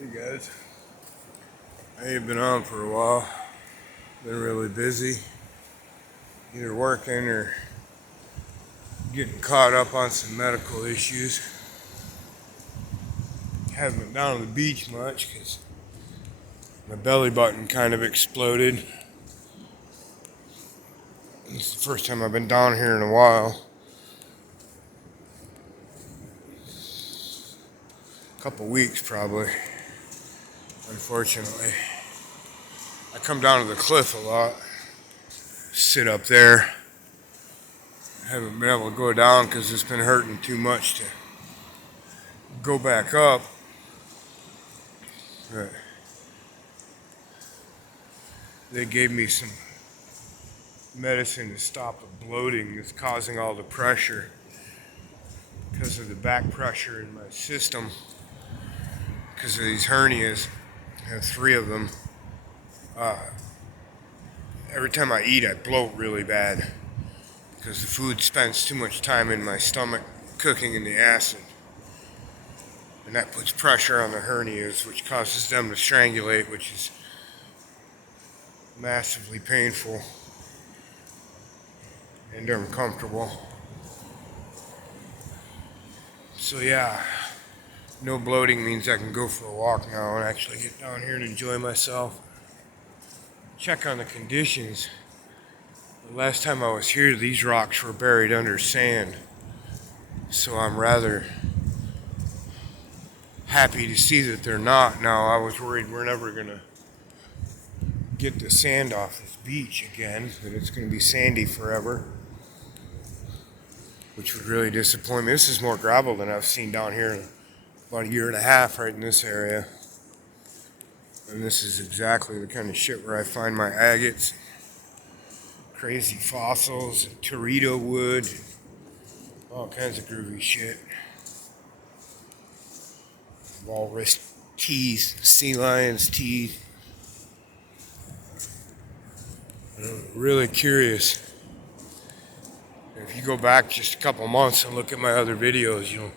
Hey guys, I ain't been on for a while. Been really busy, either working or getting caught up on some medical issues. Haven't been down to the beach much because my belly button kind of exploded. It's the first time I've been down here in a while. A couple weeks probably, unfortunately. I come down to the cliff a lot, sit up there. Haven't been able to go down because it's been hurting too much to go back up. But they gave me some medicine to stop the bloating that's causing all the pressure because of the back pressure in my system, because of these hernias. I have 3 of them. Every time I eat, I bloat really bad because the food spends too much time in my stomach cooking in the acid. And that puts pressure on the hernias, which causes them to strangulate, which is massively painful and uncomfortable. So yeah, no bloating means I can go for a walk now and actually get down here and enjoy myself. Check on the conditions. The last time I was here, these rocks were buried under sand. So I'm rather happy to see that they're not now. I was worried we're never going to get the sand off this beach again, that it's going to be sandy forever, which would really disappoint me. This is more gravel than I've seen down here in about a year and a half right in this area. And this is exactly the kind of shit where I find my agates, crazy fossils, teredo wood, all kinds of groovy shit. Walrus teeth, sea lions teeth. I'm really curious. If you go back just a couple months and look at my other videos, you'll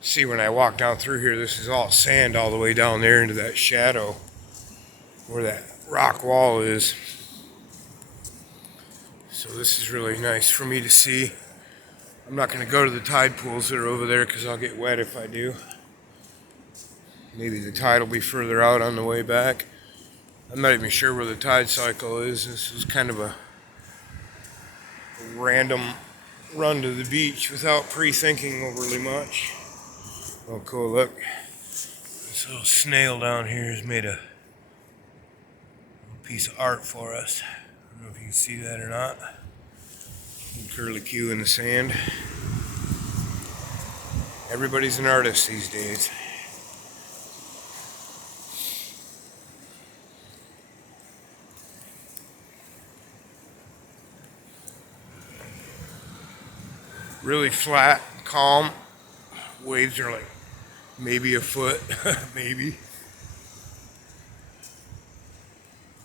see when I walk down through here, this is all sand all the way down there into that shadow where that rock wall is. So this is really nice for me to see. I'm not going to go to the tide pools that are over there because I'll get wet if I do. Maybe the tide will be further out on the way back. I'm not even sure where the tide cycle is. This is kind of a random run to the beach without pre-thinking overly much. Oh cool, look. This little snail down here has made a piece of art for us. I don't know if you can see that or not. Curlicue in the sand. Everybody's an artist these days. Really flat, calm. Waves are like maybe a foot, maybe.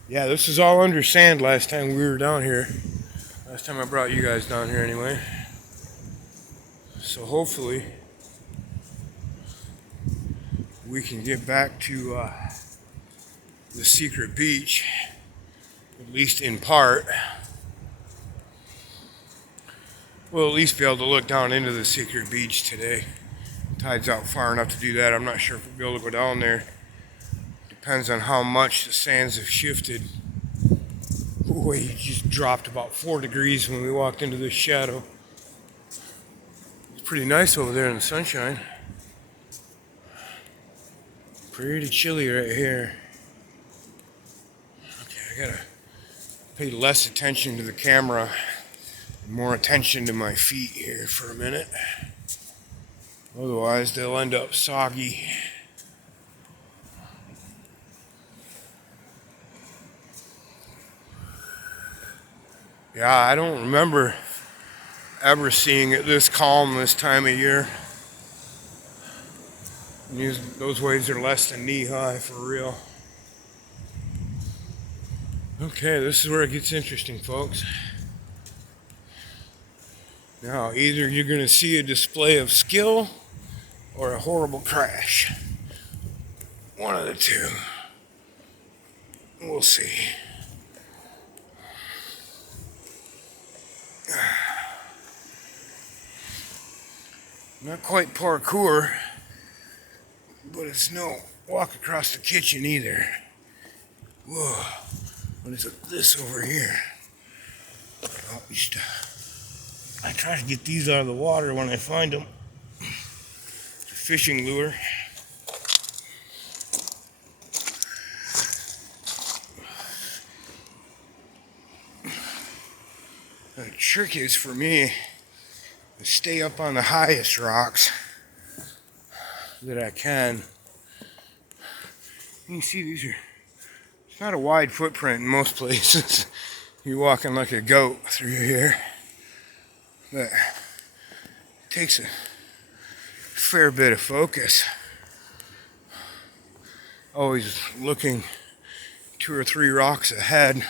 Yeah, this is all under sand last time we were down here. Last time I brought you guys down here anyway. So hopefully we can get back to the secret beach, at least in part. We'll at least be able to look down into the secret beach today. Tide's out far enough to do that. I'm not sure if we'll be able to go down there. Depends on how much the sands have shifted. Boy, you just dropped about 4 degrees when we walked into this shadow. It's pretty nice over there in the sunshine. Pretty chilly right here. Okay, I gotta pay less attention to the camera, more attention to my feet here for a minute. Otherwise, they'll end up soggy. Yeah, I don't remember ever seeing it this calm this time of year. Those waves are less than knee high for real. Okay, this is where it gets interesting, folks. Now, either you're going to see a display of skill or a horrible crash. One of the two. We'll see. Not quite parkour, but it's no walk across the kitchen either. Whoa, what is this over here? Oh, I try to get these out of the water when I find them. It's a fishing lure. The trick is for me to stay up on the highest rocks that I can. You can see these are, it's not a wide footprint in most places. You're walking like a goat through here. But it takes a fair bit of focus. Always looking 2 or 3 rocks ahead.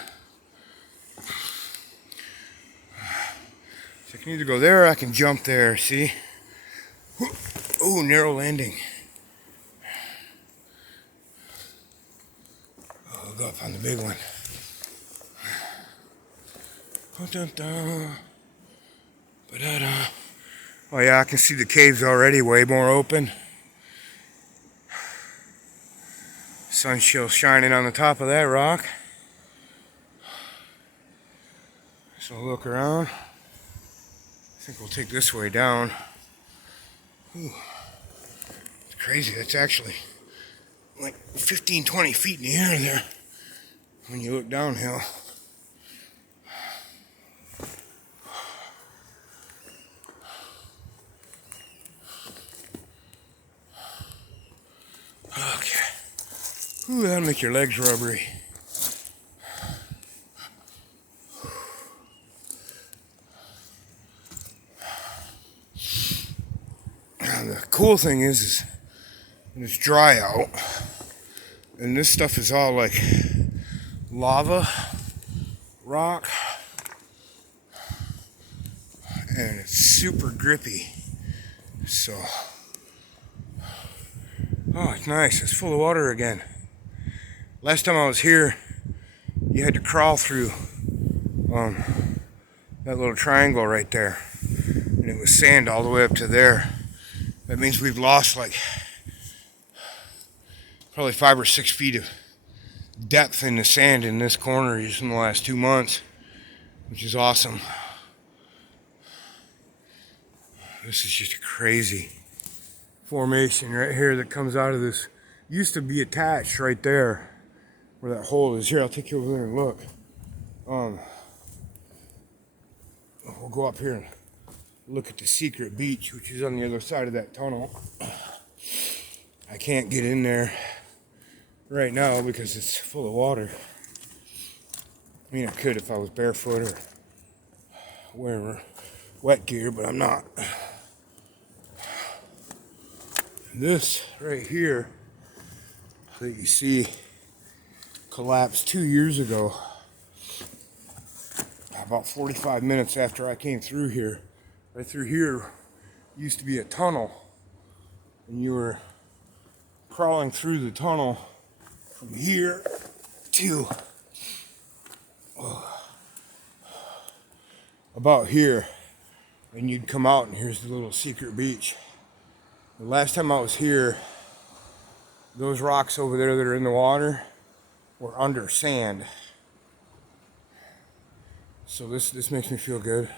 So I can either go there or I can jump there, see? Oh, narrow landing. Oh, I'll go up on the big one. Oh yeah, I can see the caves already way more open. Sun still shining on the top of that rock. So I'll look around. I think we'll take this way down. Ooh, it's crazy. That's actually like 15, 20 feet in the air there when you look downhill. Okay. Ooh, that'll make your legs rubbery. The cool thing is when it's dry out, and this stuff is all like lava, rock, and it's super grippy. So, oh, it's nice. It's full of water again. Last time I was here, you had to crawl through that little triangle right there, and it was sand all the way up to there. That means we've lost like probably 5 or 6 feet of depth in the sand in this corner just in the last 2 months, which is awesome. This is just a crazy formation right here that comes out of this. Used to be attached right there where that hole is. Here, I'll take you over there and look. We'll go up here and look at the secret beach, which is on the other side of that tunnel. I can't get in there right now because it's full of water. I mean, I could if I was barefoot or wearing wet gear, but I'm not. This right here that you see collapsed 2 years ago. About 45 minutes after I came through here. Right through here used to be a tunnel, and you were crawling through the tunnel from here to about here, and you'd come out and here's the little secret beach. The last time I was here, those rocks over there that are in the water were under sand. So this makes me feel good.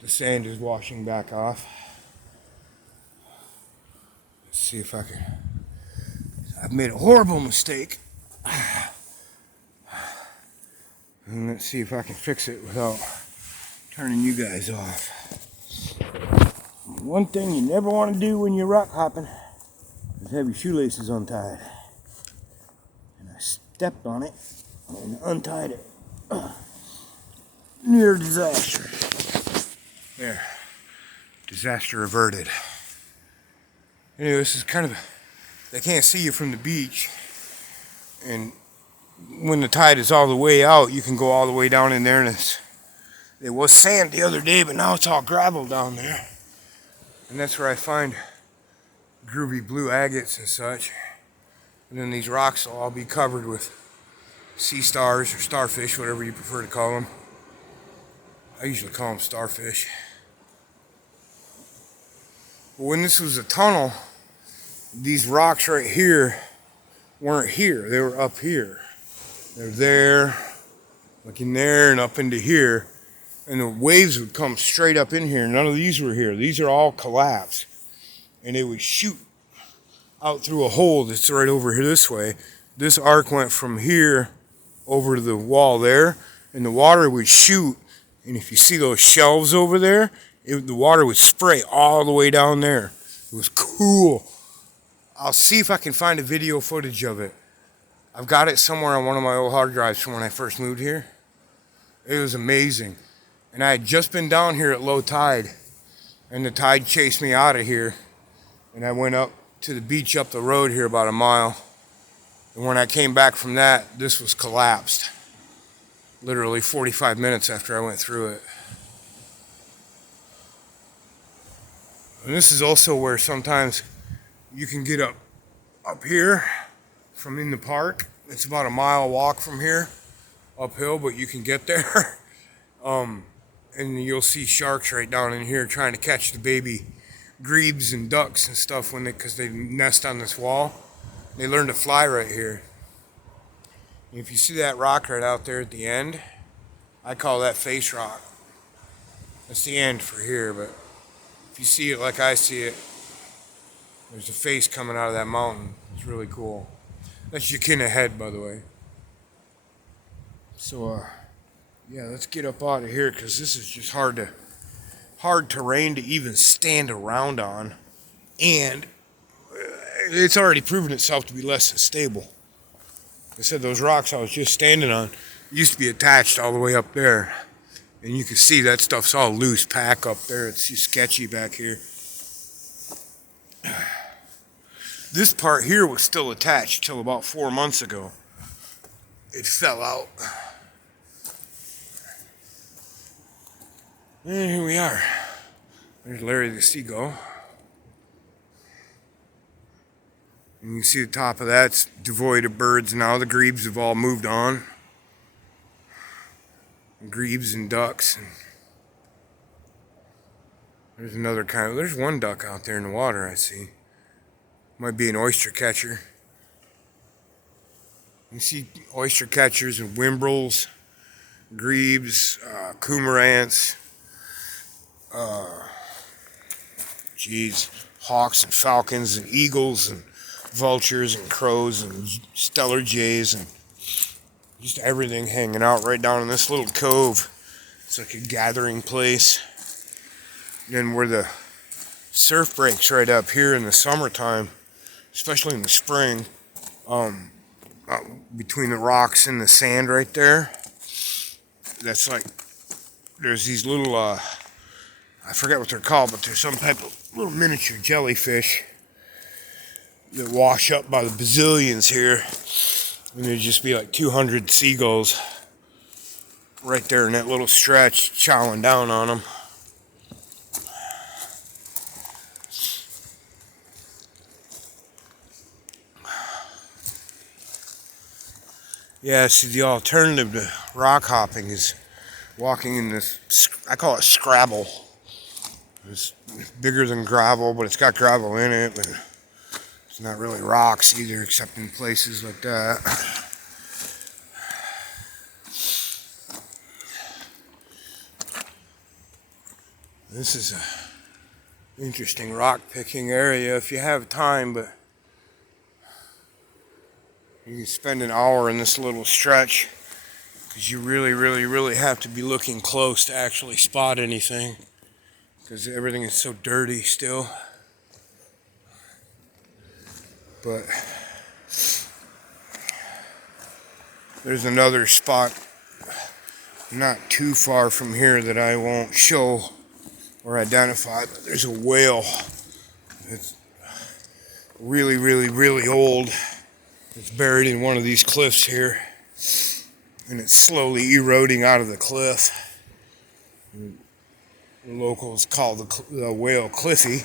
The sand is washing back off. Let's see if I can. I've made a horrible mistake. And let's see if I can fix it without turning you guys off. One thing you never want to do when you're rock hopping is have your shoelaces untied. And I stepped on it and untied it. Near disaster. There. Disaster averted. Anyway, this is kind of they can't see you from the beach. And when the tide is all the way out, you can go all the way down in there, and it was sand the other day, but now it's all gravel down there. And that's where I find groovy blue agates and such. And then these rocks will all be covered with sea stars or starfish, whatever you prefer to call them. I usually call them starfish. But when this was a tunnel, these rocks right here weren't here. They were up here. They're there, like in there and up into here. And the waves would come straight up in here. None of these were here. These are all collapsed. And they would shoot out through a hole that's right over here this way. This arc went from here over to the wall there, and the water would shoot. And if you see those shelves over there, the water would spray all the way down there. It was cool. I'll see if I can find a video footage of it. I've got it somewhere on one of my old hard drives from when I first moved here. It was amazing. And I had just been down here at low tide, and the tide chased me out of here. And I went up to the beach up the road here about a mile. And when I came back from that, this was collapsed. Literally 45 minutes after I went through it. And this is also where sometimes you can get up here from in the park. It's about a mile walk from here, uphill, but you can get there. And you'll see sharks right down in here trying to catch the baby grebes and ducks and stuff because they nest on this wall. They learn to fly right here. And if you see that rock right out there at the end, I call that face rock. That's the end for here, but if you see it like I see it, there's a face coming out of that mountain. It's really cool. That's Yaquina Head, by the way. So, yeah, let's get up out of here because this is just hard terrain to even stand around on, and it's already proven itself to be less than stable. Like I said, those rocks I was just standing on used to be attached all the way up there, and you can see that stuff's all loose pack up there. It's just sketchy back here. This part here was still attached till about 4 months ago. It fell out. And here we are. There's Larry the Seagull. And you can see the top of that's devoid of birds now. The grebes have all moved on. Grebes and ducks. And there's another kind of, there's one duck out there in the water I see. Might be an oyster catcher. You see oyster catchers and whimbrels, grebes, cormorants, hawks and falcons and eagles and vultures and crows and stellar jays and just everything hanging out right down in this little cove. It's like a gathering place. And then where the surf breaks right up here in the summertime, especially in the spring, between the rocks and the sand right there. That's like, there's these little, I forget what they're called, but there's some type of little miniature jellyfish that wash up by the bazillions here. And there'd just be like 200 seagulls right there in that little stretch chowing down on them. Yeah, see, the alternative to rock hopping is walking in this, I call it Scrabble. It's bigger than gravel, but it's got gravel in it, but it's not really rocks either, except in places like that. This is a interesting rock picking area if you have time, but you can spend an hour in this little stretch because you really have to be looking close to actually spot anything because everything is so dirty still. But there's another spot not too far from here that I won't show or identify, but there's a whale. It's really old. It's buried in one of these cliffs here, and it's slowly eroding out of the cliff. The locals call the whale Cliffy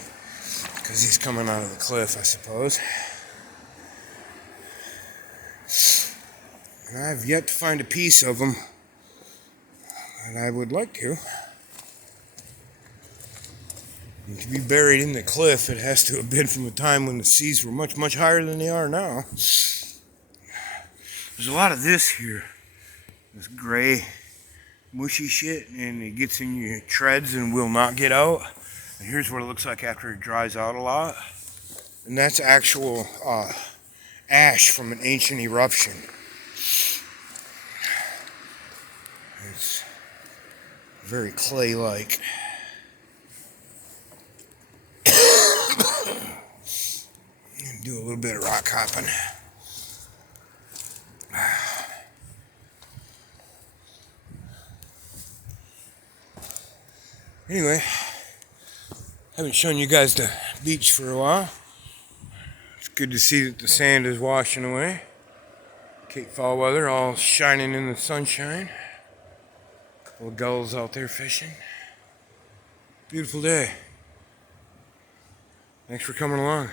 because he's coming out of the cliff, I suppose. And I've yet to find a piece of them, and I would like to. And to be buried in the cliff, it has to have been from a time when the seas were much, much higher than they are now. There's a lot of this here. This gray, mushy shit, and it gets in your treads and will not get out. And here's what it looks like after it dries out a lot. And that's actual ash from an ancient eruption. It's very clay-like. Do a little bit of rock hopping. Anyway, haven't shown you guys the beach for a while. It's good to see that the sand is washing away. Cape Foul weather, all shining in the sunshine. Little gulls out there fishing. Beautiful day. Thanks for coming along.